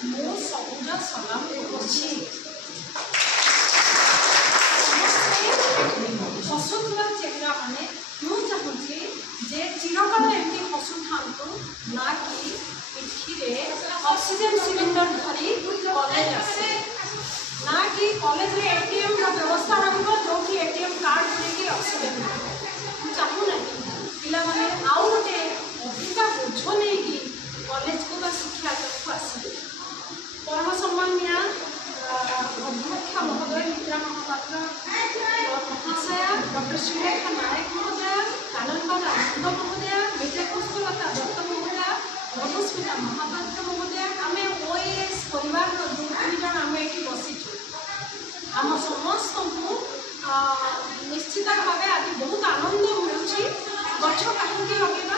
मो सबुज सलाम अच्छी हसुवा चेहरा मैंने मुझे चाहूँगी जे चिरकाल एमती हसु था ना कि पिठी ऑक्सीजन सिलिंडर धरी कॉलेज आसे ना कि कॉलेज रे एटीएम रा व्यवस्था रहिबो जो कि एटीएम कार्ड लेके ऑक्सीजन चाहू ना पिला माने आउ गोटे अधिका बोझ नहीं कि कॉलेज को बा शिक्षा को आसी परम सम्माननीय अध्यक्ष महोदय मित्रा महापात्र महाशया डॉक्टर श्रीलेखा नायक महोदय काननपाल आनंद महोदय विजय पुष्पलता दत्त महोदय मधुस्मिता महापात्र महोदय आम ओएस परिवार जो जन आम ये बसीचु आम समस्त को निश्चित भाव आज बहुत आनंद मिलूँ गछ कहीं लगे